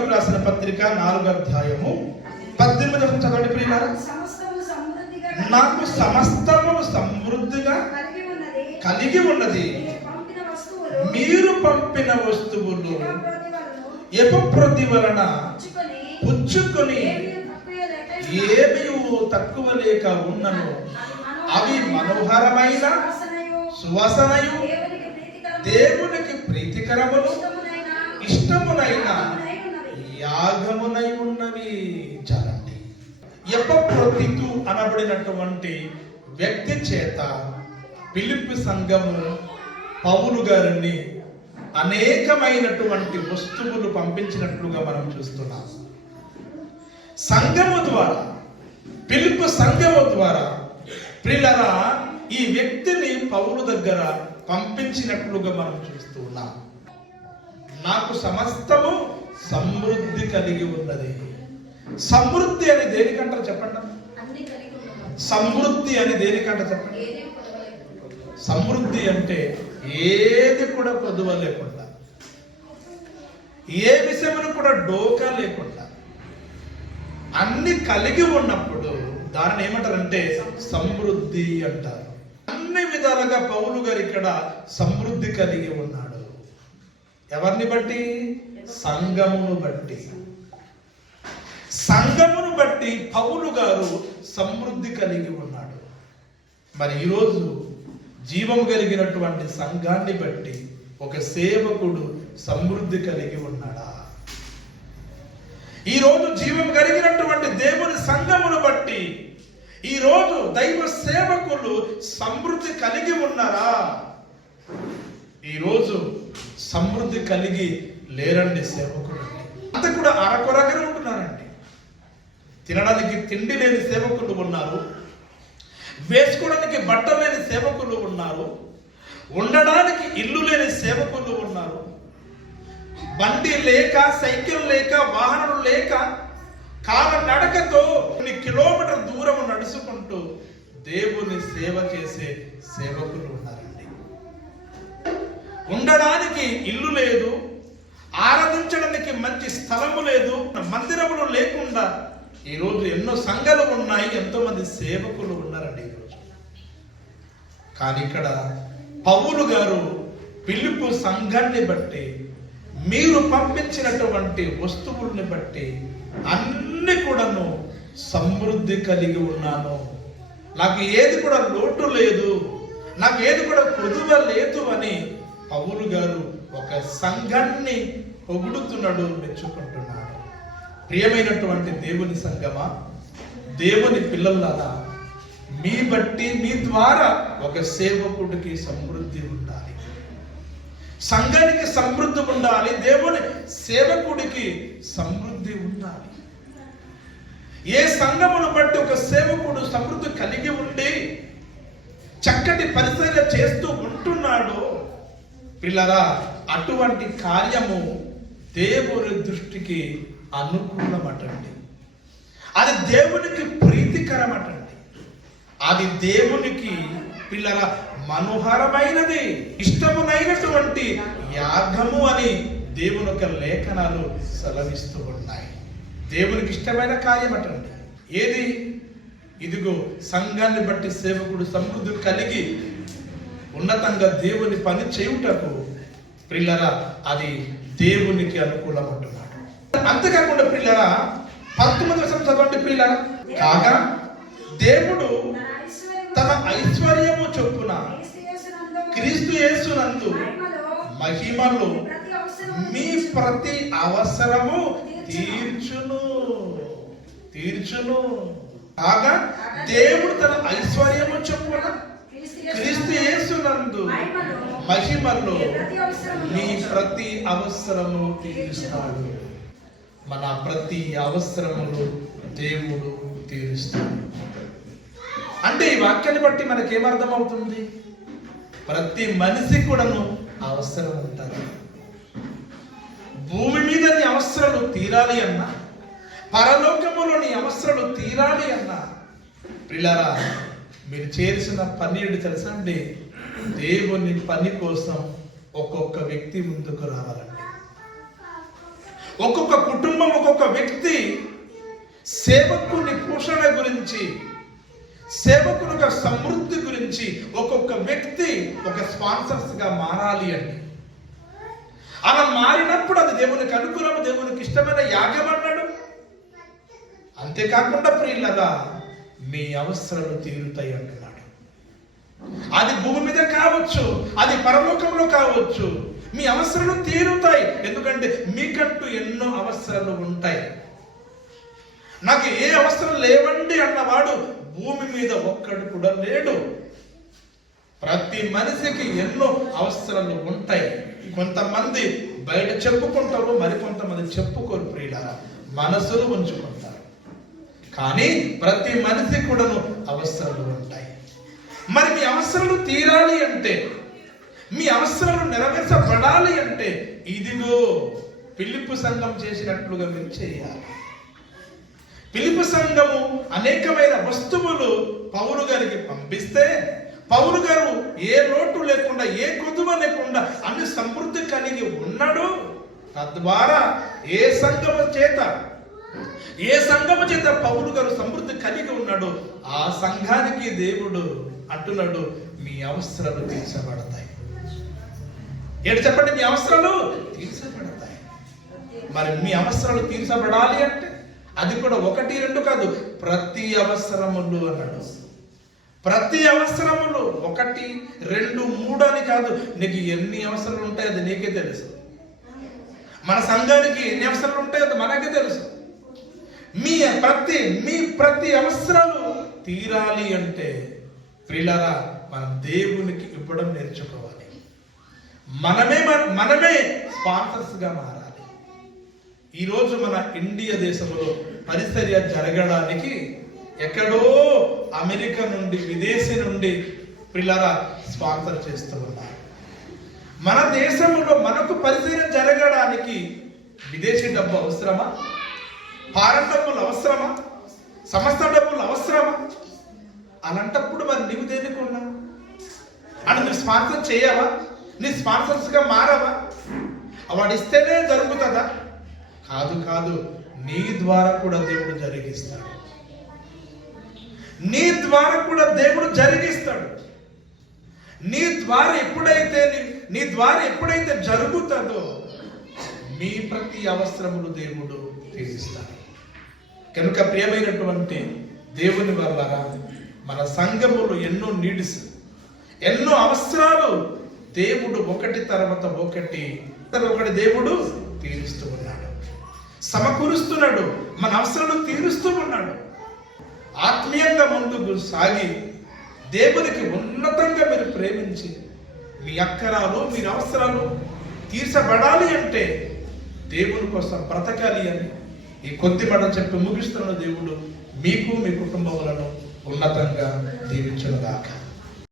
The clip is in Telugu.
రోమీయులకు రాసిన పత్రిక 4వ అధ్యాయము 18వ వచనం చదవండి ప్రియులారా. నాకు సమస్తము సమృద్ధిగా కలిగి ఉన్నది, మీరు పంపిన వస్తువులు ఎపఫ్రోదితు వలన పుచ్చుకొని ఏమీ తక్కువ లేక ఉన్నను, అవి మనోహరమైన సువాసనయు దేవునికి ప్రీతికరమును ఇష్టమునైన యాగమునై ఉన్నవి. చాలండి. ఎపఫ్రోదితు అనబడినటువంటి వ్యక్తి చేత ఫిలిప్పీ సంఘము పౌలు గారిని అనేకమైనటువంటి వస్తువులు పంపించినట్లుగా మనం చూస్తున్నాం. సంఘము ద్వారా, ఫిలిప్పీ సంఘము ద్వారా ప్రియులారా ఈ వ్యక్తిని పౌలు దగ్గర పంపించినట్లుగా మనం చూస్తున్నాం. నాకు సమస్తము సమృద్ధి కలిగి ఉన్నది. సమృద్ధి అని దేనికంటారు చెప్పండి? సమృద్ధి అని దేనికంటారు చెప్పండి? సమృద్ధి అంటే ఏది కూడా కొదువ లేకుండా, ఏ విషయమును కూడా డోకా లేకుండా అన్ని కలిగి ఉన్నప్పుడు దానిని ఏమంటారంటే సమృద్ధి అంటారు. అన్ని విధాలుగా పౌలు గారు ఇక్కడ సమృద్ధి కలిగి ఉన్నాడు. ఎవరిని బట్టి? సంఘమును బట్టి. సంఘమును బట్టి పౌలు గారు సమృద్ధి కలిగి ఉన్నాడు. మరి ఈరోజు జీవము కలిగినటువంటి సంఘాన్ని బట్టి ఒక సేవకుడు సమృద్ధి కలిగి ఉన్నాడా? ఈరోజు జీవం కలిగినటువంటి దేవుని సంఘమును బట్టి ఈరోజు దైవ సేవకులు సమృద్ధి కలిగి ఉన్నారా? ఈరోజు సమృద్ధి కలిగి లేరండి సేవకులు. అంత కూడా అరకొరగానే ఉంటున్నారండి. తినడానికి తిండి లేని సేవకులు ఉన్నారు, వేసుకోవడానికి బట్టలు లేని సేవకులు ఉన్నారు, ఉండడానికి ఇల్లు లేని సేవకులు ఉన్నారు, బండి లేక, సైకిల్ లేక, వాహనం లేక కాల నడకతో కొన్ని కిలోమీటర్ దూరం నడుచుకుంటూ దేవుని సేవ చేసే సేవకులు ఉన్నారండి. ఉండడానికి ఇల్లు లేదు, ఆరాధించడానికి మంచి స్థలము లేదు, మందిరములు లేకుండా ఈరోజు ఎన్నో సంఘాలు ఉన్నాయి, ఎంతో మంది సేవకులు ఉన్నారండి ఈరోజు. కానీ ఇక్కడ పౌలు గారు ఫిలిప్పీ సంఘాన్ని బట్టి, మీరు పంపించినటువంటి వస్తువుల్ని బట్టి అన్ని కూడాను సమృద్ధి కలిగి ఉన్నాను, నాకు ఏది కూడా లోటు లేదు, నాకు ఏది కూడా కొదువ లేదు అని పౌలు గారు ఒక సంఘాన్ని పొగుడుతున్నాడు, మెచ్చుకుంటున్నాడు. ప్రియమైనటువంటి దేవుని సంఘమా, దేవుని పిల్లలారా, మీ బట్టి, మీ ద్వారా ఒక సేవకుడికి సమృద్ధి ఉండాలి, సంఘానికి సమృద్ధి ఉండాలి, దేవుని సేవకుడికి సమృద్ధి ఉండాలి. ఏ సంఘమును బట్టి ఒక సేవకుడు సమృద్ధి కలిగి ఉండి చక్కటి పరిచర్య చేస్తూ ఉంటున్నాడో పిల్లరా, అటువంటి కార్యము దేవుని దృష్టికి అనుకూలమటండి, అది దేవునికి ప్రీతికరమటండి, అది దేవునికి పిల్లరా మనోహరమైనది, ఇష్టమునైనటువంటి యాగము అని దేవుని యొక్క లేఖనాలు సెలవిస్తూ ఉన్నాయి. దేవునికి ఇష్టమైన కార్యం అటండి ఏది? ఇదిగో సంఘాన్ని బట్టి సేవకుడు సమృద్ధి కలిగి ఉన్నతంగా దేవుని పని చేయుటకు పిల్లరా అది దేవునికి అనుకూలం అంటున్నాడు. అంతేకాకుండా పిల్లరా 19వ వచనం చదవండి పిల్లరా. కాగా దేవుడు తన ఐశ్వర్యము చొప్పున క్రీస్తు యేసునందు మహిమలో మీ ప్రతి అవసరము తీర్చును. కాగా దేవుడు తన ఐశ్వర్యము చొప్పున క్రీస్తు యేసునందు మహిమలో మీ ప్రతి అవసరము తీరుస్తాడు. మన ప్రతి అవసరములు దేవుడు తీరుస్తాడు. అంటే ఈ వాక్యాన్ని బట్టి మనకేమర్థం అవుతుంది? ప్రతి మనిషి కూడాను అవసరం ఉంటుంది. భూమి మీద నీ అవసరాలు తీరాలి అన్నా, పరలోకములో నీ అవసరాలు తీరాలి అన్నా పిల్లరా, మీరు చేసిన పని ఏంటి తెలుసా అండి? దేవుని పని కోసం ఒక్కొక్క వ్యక్తి ముందుకు రావాలండి. ఒక్కొక్క కుటుంబం, ఒక్కొక్క వ్యక్తి సేవకుని పోషణ గురించి, సేవకుని యొక్క సమృద్ధి గురించి ఒక్కొక్క వ్యక్తి ఒక స్పాన్సర్స్ గా మారాలి అండి. అలా మారినప్పుడు అది దేవునికి అనుకూలం, దేవునికి ఇష్టమైన యాగం అన్నాడు. అంతేకాకుండా ప్రియులారా, మీ అవసరాలు తీరుతాయి అంటున్నాడు. అది భూమి మీద కావచ్చు, అది పరలోకంలో కావచ్చు, మీ అవసరాలు తీరుతాయి. ఎందుకంటే మీకంటూ ఎన్నో అవసరాలు ఉంటాయి. నాకు ఏ అవసరం లేవండి అన్నవాడు భూమి మీద ఒక్కడు కూడా లేడు. ప్రతి మనిషికి ఎన్నో అవసరాలు ఉంటాయి. కొంతమంది బయట చెప్పుకుంటారు, మరికొంతమంది చెప్పుకోరు ప్రియులారా, మనసులు ఉంచుకుంటారు. కానీ ప్రతి మనిషి కూడాను అవసరాలు ఉంటాయి. మరి మీ అవసరాలు తీరాలి అంటే, మీ అవసరాలు నెరవేర్చబడాలి అంటే, ఇదిగో ఫిలిప్పు సంఘం చేసినట్లుగా మీరు చేయాలి. ఫిలిప్పు సంఘము అనేకమైన వస్తువులు పౌలు గారికి పంపిస్తే, పౌలు గారు ఏ లోటు లేకుండా, ఏ కొదువ లేకుండా అన్ని సమృద్ధి కలిగి ఉన్నాడు. తద్వారా ఏ సంఘము చేత పౌలు గారు సమృద్ధి కలిగి ఉన్నాడు, ఆ సంఘానికి దేవుడు అంటున్నాడు, మీ అవసరాలు తీర్చబడతాయి. ఏంటి చెప్పండి? మీ అవసరాలు తీర్చబడతాయి. మరి మీ అవసరాలు తీర్చబడాలి అంటే అది కూడా 1, 2 కాదు, ప్రతి అవసరములు అన్నాడు. ప్రతి అవసరములు 1, 2, 3 అని కాదు. నీకు ఎన్ని అవసరాలు ఉంటాయో అది నీకే తెలుసు. మన సంఘానికి ఎన్ని అవసరాలు ఉంటాయో అది మనకే తెలుసు. మీ ప్రతి అవసరాలు తీరాలి అంటే ప్రియులారా, మనం దేవునికి ఇవ్వడం నేర్చుకోవాలి. మనమే స్పాన్సర్స్ గా మారాలి. ఈరోజు మన ఇండియా దేశంలో పరిచర్య జరగడానికి ఎక్కడో అమెరికా నుండి, విదేశీ నుండి ప్రియులారా స్పాన్సర్ చేస్తూ ఉన్నారు. మన దేశంలో మనకు పరిచర్య జరగడానికి విదేశీ డబ్బు అవసరమా? ఫారెన్ డబ్బులు అవసరమా? సమస్త డబ్బులు అవసరమా? అలాంటప్పుడు మరి నీవు దేనికి ఉన్నా అని నువ్వు స్పాన్సర్ చేయవా? నీ స్పాన్సర్స్ గా మారవా? వాడు ఇస్తేనే జరుగుతుందా? కాదు, నీ ద్వారా కూడా దేవుడు జరిగిస్తాడు. నీ ద్వారా కూడా దేవుడు జరిగిస్తాడు. నీ ద్వారా ఎప్పుడైతే జరుగుతుందో మీ ప్రతి అవసరములు దేవుడు తీరుస్తాడు. కనుక ప్రియమైనటువంటి దేవుని వల్ల మన సంఘములు ఎన్నో నీడ్స్, ఎన్నో అవసరాలు దేవుడు ఒకటి తర్వాత ఒకటి దేవుడు తీరుస్తూ ఉన్నాడు, సమకూరుస్తున్నాడు, మన అవసరాలు తీరుస్తూ ఉన్నాడు. ఆత్మీయంగా ముందుకు సాగి దేవునికి ఉన్నతంగా మీరు ప్రేమించి మీ అక్కరాలు, మీ అవసరాలు తీర్చబడాలి అంటే దేవుని కోసం బ్రతకాలి అని ఈ కొద్ది మాట చెప్పి ముగిస్తున్న దేవుడు మీకు, మీ కుటుంబములను ఉన్నతంగా దీవించును గాక.